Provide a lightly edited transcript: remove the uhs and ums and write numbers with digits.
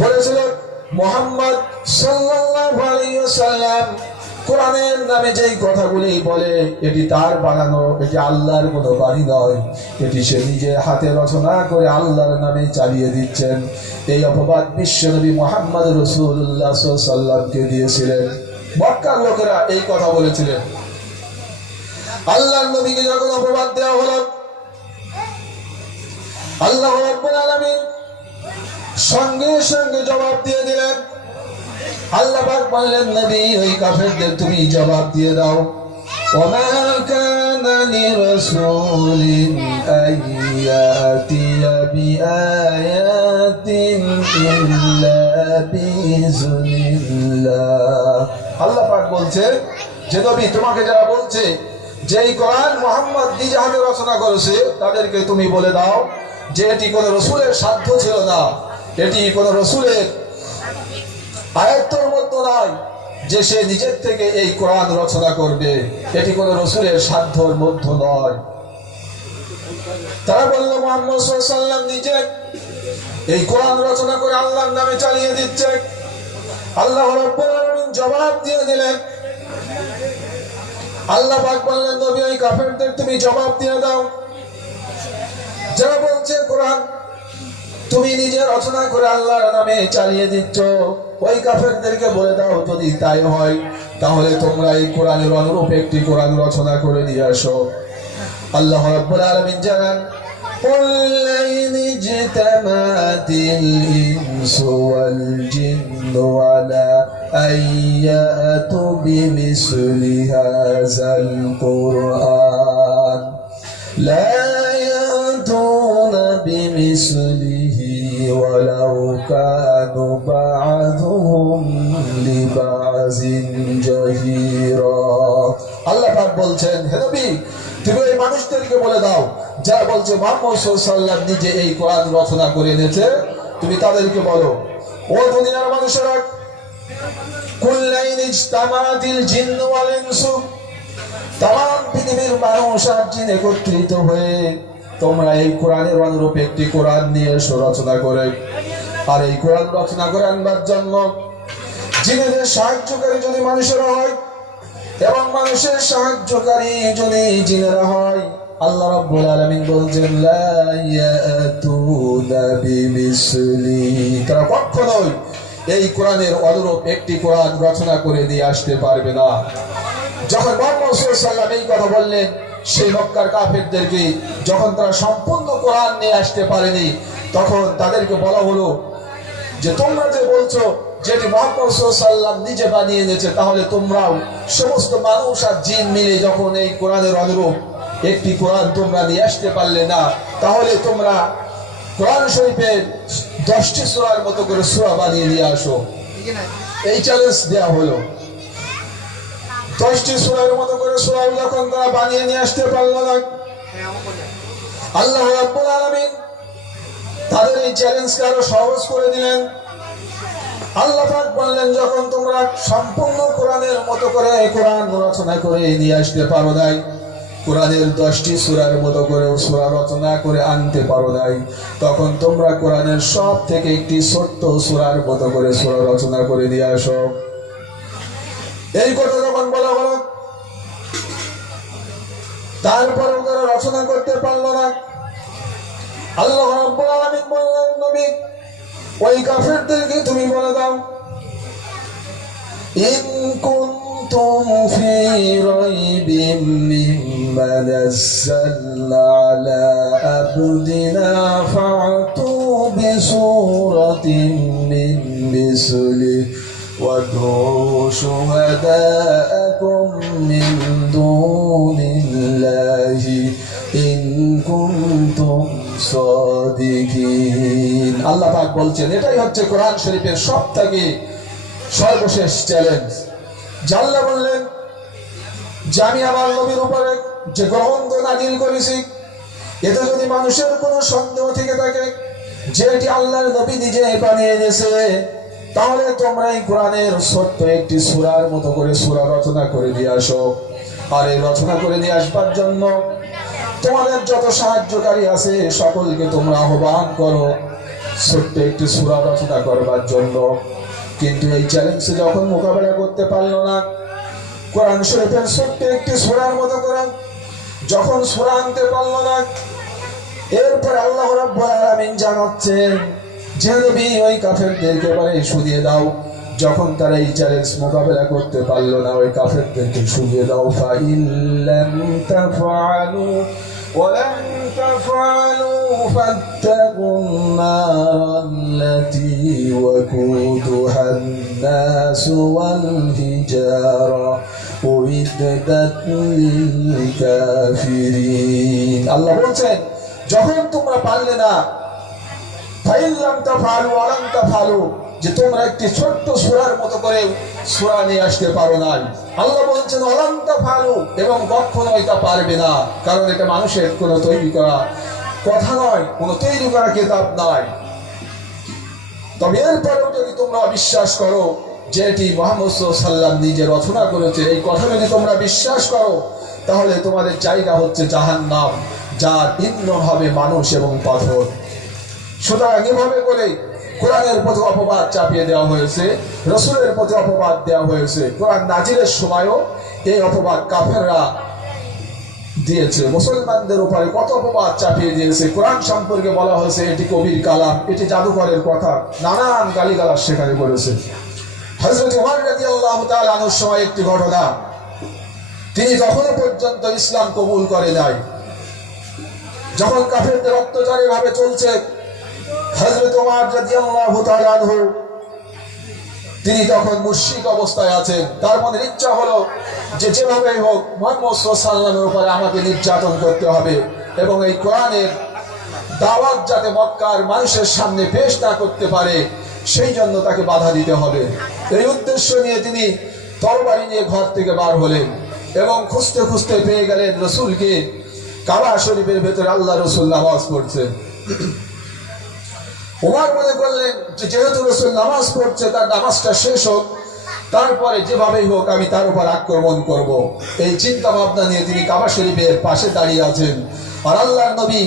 বলেছিল মুহাম্মদ সাল্লাল্লাহু আলাইহি ওয়াসাল্লাম কোরআনের নামে যেই কথাগুলি বলে এটি তার বানানো, এটি আল্লাহর কোনো বাণী নয়, এটি সে নিজে হাতে রচনা করে আল্লাহর নামে চালিয়ে দিচ্ছেন। এই অপবাদ বিশ্বনবী মুহাম্মদ রাসূলুল্লাহ সাল্লাল্লাহু আলাইহি ওয়াসাল্লামকে দিয়েছিলেন। মক্কার লোকেরা এই কথা বলেছিলেন। আল্লাহর নবীকে যখন অপবাদ দেওয়া হলো, আল্লাহ রাব্বুল আলামিন সঙ্গে সঙ্গে জবাব দিয়ে দিলেন। আল্লাহ পাক বললেন, নবী ওই কাফেরদের তুমি জবাব দিয়ে দাও, ওমা কানা লিরাসূলিন আইয়াতিয়া বিআয়াতিন ইল্লা বিইজনিল্লাহ। আল্লাহ পাক বলছে যে নবী তোমাকে যারা বলছে যে এই কোরআন মুহাম্মদ নিজে হাতে রচনা করেছে, তাদেরকে তুমি বলে দাও যে এটি কোন রাসূলের সাধ্য ছিল না, এটি কোন রাসূলের আয়াতের মধ্যে নয় যে সে নিজের থেকে এই কোরআন রচনা করবে, এটি কোন রাসূলের সাধ্যের মধ্যে নয়। তারা বলল মুহাম্মদ সাল্লাল্লাহু আলাইহি ওয়াসাল্লাম নিজে এই কোরআন রচনা করে আল্লাহর নামে চালিয়ে দিচ্ছে। আল্লাহ রাব্বুল আলামিন জবাব দিয়ে দিলেন। আল্লাহ পাক বললেন, নবী ওই কাফেরদের তুমি জবাব দিয়ে দাও যারা বলছে কোরআন তুমি নিজে রচনা করে আল্লাহর নামে চালিয়ে দিচ্ছ, ওই কাফেরদেরকে বলে দাও যদি তাই হয় তাহলে তোমরা এই কোরআনের অনুরূপ একটি কোরআন রচনা করে নিয়ে আসো। আল্লাহ রাব্বুল আলামিন জানান, قُلْ لَئِنِ اجْتَمَعَتِ الْإِنسُ وَالْجِنُّ عَلَىٰ أَن يَأْتُوا بِمِثْلِ هَٰذَا الْقُرْآنِ لَا يَأْتُونَ بِمِثْلِهِ وَلَوْ كَانُوا بَعْضُهُمْ لِبَعْضٍ ظَهِيرًا। আল্লাহ পাক বলছেন, হে নবী তুমি এই মানুষদেরকে বলে দাও যারা বলছে মুহাম্মদ সাল্লাল্লাহু আলাইহি ওয়াসাল্লাম নিজে এই কোরআন রচনা করে এনেছে, তুমি তাদেরকে বলো, ও দুনিয়ার মানুষেরা, কুল লাইন ইজতামাতিল জিন্নু ওয়াল ইনসু, तमाम পৃথিবীর মানুষ আর জিন একত্রিত হয়ে তোমরা এই কোরআনের অনুরূপ একটি কোরআন নিয়ে এসো রচনা করে। আর এই কোরআন রচনা করে আনবার জন্য জিনেদের সাহায্যকারী যদি মানুষেরা হয় এবং মানুষের সাহায্যকারী যদি জিনেরা হয়, আল্লাহ রাব্বুল আলামিন বলছেন লা ইয়াতুনা বিমিসলি, তারা কখনোই এই কোরআনের অনুরূপ একটি কোরআন রচনা করে দিয়ে আসতে পারবে না। যখন মুহাম্মদ সাল্লাল্লাহু আলাইহি ওয়াসাল্লাম এই কথা বললেন, সেই মক্কার কাফেরদেরকে যখন তারা সম্পূর্ণ কোরআন নিয়ে আসতে পারেনি, তখন তাদেরকে বলা হলো যে তোমরা যে বলছো যেটি মুহাম্মদ সাল্লাল্লাহু আলাইহি ওয়াসাল্লাম নিজে বানিয়ে এনেছে, তাহলে তোমরাও সমস্ত মানুষ আর জিন মিলে যখন এই কোরআনের অনুরূপ একটি কোরআন তোমরা নিয়ে আসতে পারলে না, তাহলে তোমরা কোরআন শরীফের 10টি সূরার মতো করে সূরা বানিয়ে নিয়ে আসো। এই চ্যালেঞ্জ দেওয়া হলো। 10টি সূরার মতো করে সূরা যখন তারা বানিয়ে নিয়ে আসতে পারল না, আল্লাহ রাব্বুল আলামিন তাদের এই চ্যালেঞ্জকে আরো সহজ করে দিলেন। আল্লাহ পাক বললেন, যখন তোমরা সম্পূর্ণ কোরআনের মতো করে কোরআন রচনা করে নিয়ে আসতে পারো নাই, কোরআনের 10টি সূরার মতো করে সূরা রচনা করে আনতে পারো নাই, তখন তোমরা কোরআনের সব থেকে একটি ছোট্ট সূরার মতো করে সূরা রচনা করে নিয়ে আসো। এই কথা যখন বলা হলো, তারপরেও তারা রচনা করতে পারল না। আল্লাহ রাব্বুল আলামিন বললেন, নবী ওই কাফেরদেরকে তুমি বলে দাও, ইন কুনতুম ফি রাইবিন মিম্মা নাযালনা আলা আবদিনা ফাতু বিসূরাতিন মিন মিসলিহি وادعوا شهداءكم من دون الله إن كنتم صادقين। আল্লাহ পাক বলছেন, এটাই হচ্ছে কোরআন শরীফের সবথেকে সর্বশেষ চ্যালেঞ্জ। আল্লাহ বললেন যে আমি আমার নবীর উপরে যে গ্রন্থ নাযিল করেছি, এতে যদি মানুষের কোনো সন্দেহ থেকে থাকে যে এটি আল্লাহর নবী নিজে বানিয়ে এনেছে, তাহলে তোমরা এই কোরআনের ছোট্ট একটি সূরার মতো করে সূরা রচনা করে দিয়ে আসো। আর এই রচনা করে নিয়ে আসবার জন্য তোমাদের যত সাহায্যকারী আছে সকলকে তোমরা আহ্বান করো। ছোট্ট একটি সূরা রচনা করবার জন্য। কিন্তু এই চ্যালেঞ্জে যখন মোকাবেলা করতে পারলো না, কোরআন শরীফের ছোট্ট একটি সূরার মতো করে যখন সূরা আনতে পারলো না, এরপর আল্লাহ রাব্বুল আলামিন জানাচ্ছেন যে নবী ওই কাফেরদেরকে বলে শুনিয়ে দাও, যখন তারা এই চ্যালেঞ্জ মোকাবেলা করতে পারলো না ওই কাফেরদেরকে শুনিয়ে দাও, ফাইল্লাম তাফআলু ওয়ালান তাফআলু ফাত্তাকুন্নারাল্লাতী ওয়াকুদুহান নাসু ওয়াল হিজারা উইদ্দাত লিল কাফিরিন। আল্লাহ বলছেন যখন তোমরা পারলে না, ফাইল্লাম তাফআলু ওয়ালান তাফআলু, যে তোমরা একটি ছোট্ট সূরার মতো করে সূরা নিয়ে আসতে পারো না, আল্লাহ বলছেন ওয়ালান তাফআলু, এবং কখনো এটা পারবে না, কারণ এটা মানুষের কোনো তৈরি করা কথা নয়, কোনো তৈরি করা কিতাব নয়। তবে এরপরেও যদি তোমরা বিশ্বাস করো যে এটি মুহাম্মদ সাল্লাল্লাহু আলাইহি ওয়াসাল্লাম নিজে রচনা করেছে, এই কথা যদি তোমরা বিশ্বাস করো, তাহলে তোমাদের জায়গা হচ্ছে জাহান্নাম, যার ইন্ধন হবে মানুষ এবং পাথর। সুতরাং এভাবে করে কোরআনের প্রতি অপবাদ চাপিয়ে দেওয়া হয়েছে, রাসূলের প্রতি অপবাদ দেওয়া হয়েছে। কোরআন নাজিলের সময়ও এই অপবাদ কাফেররা দিয়েছে, মুসলমানদের উপরে কত অপবাদ চাপিয়ে দিয়েছে। কোরআন সম্পর্কে বলা হয়েছে এটি কবির কালাম, এটি জাদুকরের কথা, নানান গালিগালাজ সেখানে করেছে। হযরত ওমর রাদিয়াল্লাহু তাআলা আনহুর সময় একটি ঘটনা, তিনি তখনো পর্যন্ত ইসলাম কবুল করে নাই, যখন কাফেরদের অত্যাচার এভাবে চলছে, হযরত ওমর রাদিয়াল্লাহু তাআলা আনহু তিনি তখন মুশরিক অবস্থায় আছেন। তার মনের ইচ্ছা হলো যে যেভাবেই হোক মুহাম্মদ সাল্লাল্লাহু আলাইহি ওয়াসাল্লামের উপরে আমাকে নির্যাতন করতে হবে, এবং এই কোরআনের দাওয়াত যাতে মক্কার মানুষের সামনে পেশ না করতে পারে, সেই জন্য তাকে বাধা দিতে হবে। এই উদ্দেশ্য নিয়ে তিনি তরবারি নিয়ে ঘর থেকে বার হলেন এবং খুঁজতে খুঁজতে পেয়ে গেলেন রাসূলকে কাবা শরীফের ভেতরে আল্লাহ রাসূল নামাজ পড়ছেন। ওমর মনে করলেন যে যেহেতু রাসূল নামাজ পড়ছে, তার নামাজটা শেষ হোক, তারপরে যেভাবেই হোক আমি তার উপর আক্রমণ করব। এই চিন্তা ভাবনা নিয়ে তিনি কাবা শরীফের পাশে দাঁড়িয়ে আছেন, আর আল্লাহর নবী